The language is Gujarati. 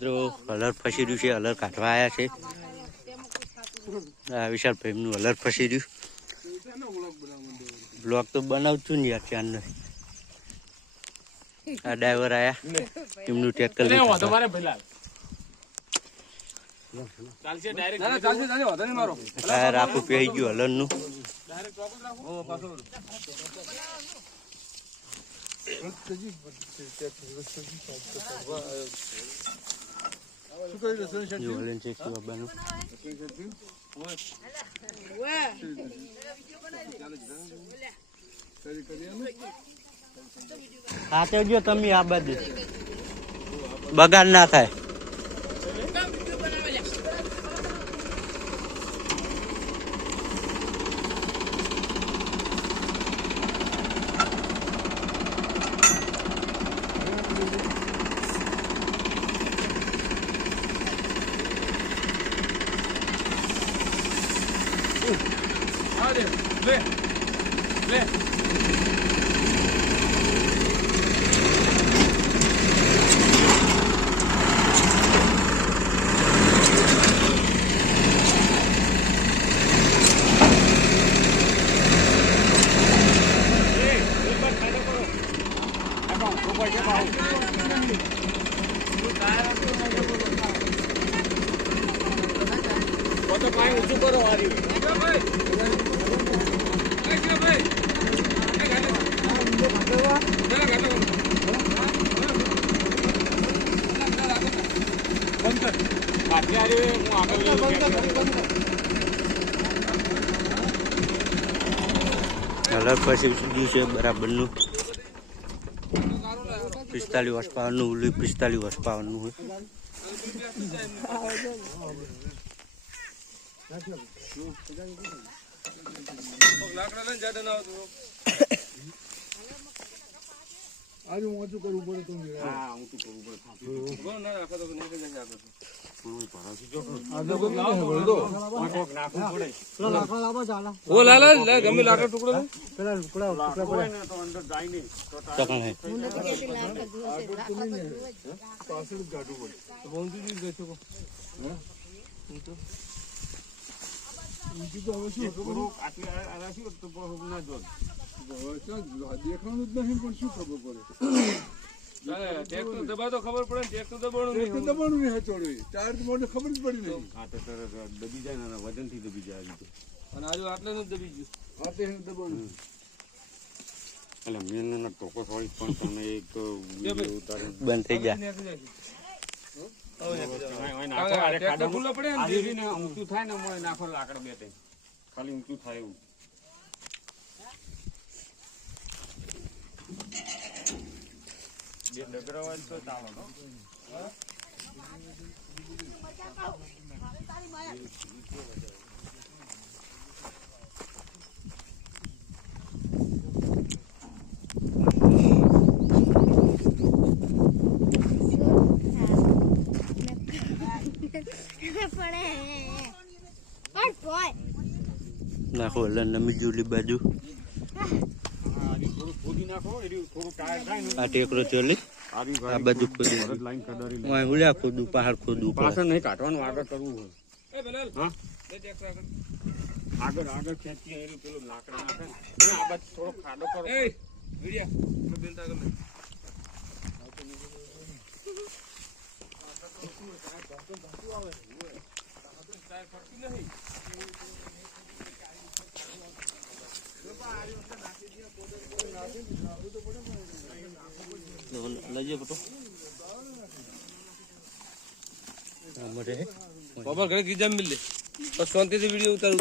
મિત્રો હલર ફસી રહ્યું છે, હલર કાઢવા આવ્યા છે. આ વિશાલ ભાઈનું હલર ફસી રહ્યું. બ્લોગ તો બનાવું છું ને યાર ચાંદ. આ ડ્રાઈવર આયા એમનું ટ્રેક્ટર રાખું પી ગયું હલર નું. સાચવજો તમે આ બાજુ બગાડ ના થાય. હલર પછી છે બરાબરનું 45 વર્ષ પાવરનું, 45 વર્ષ પાવરનું હોય. आज ऊंचू करू पड़े तुम हां ऊंचू करू पड़े बोल ना રાખો તો નીચે જશે આગળ પૂરો ભરાસી જો આ લોકો ના બોલ દો કોક નાખવું પડે પેલા લાકડા લાવો ચાલા ઓ લાલા લે ગમે લાકડા ટુકડો પેલા ટુકડા પડે ને તો અંદર જાય નહીં તો ચકણ હે પાછળ ગાડું પડે તો બોંધી જ દેખો હે ઊંચું તો હવે શું કરું આટલી આરાસી તો ના જો દેખાણું જ નહીં પણ શું ખબર પડે. દબા તો ખબર પડે દબાણું નહીં હચોડું ટાયર તો મને ખબર જ પડી નહીં. દબી જાય ને વજન થી દબી જાય અને આજુ આટલે નું દબી ગયું આટલે દબાણું એટલે મેન ના ટોકો થોડી પણ તમને એક બંધ થઈ જાય. ઊંચું થાય ને નાખો લાકડા બે ત્રણ ખાલી ઊંચું થાય એવું. ડગરાવાલ તો ચાલો નાખો હલર નમી જુલી બાજુ આ ટેકરો ચોલી આ બાજુ ખોદી ઉલ્યા ખોદું પહાડ ખોદું પાછળ નહીં કાઢવાનું આગળ કરવું હોય. આગળ આગળ ખેંચી પેલું લાકડા નાખે ને આ બાજુ થોડો ખાડો કરો. લઈએ બટો બાબા ઘરે કીધા મિલ લે શાંતિથી વિડીયો ઉતારું.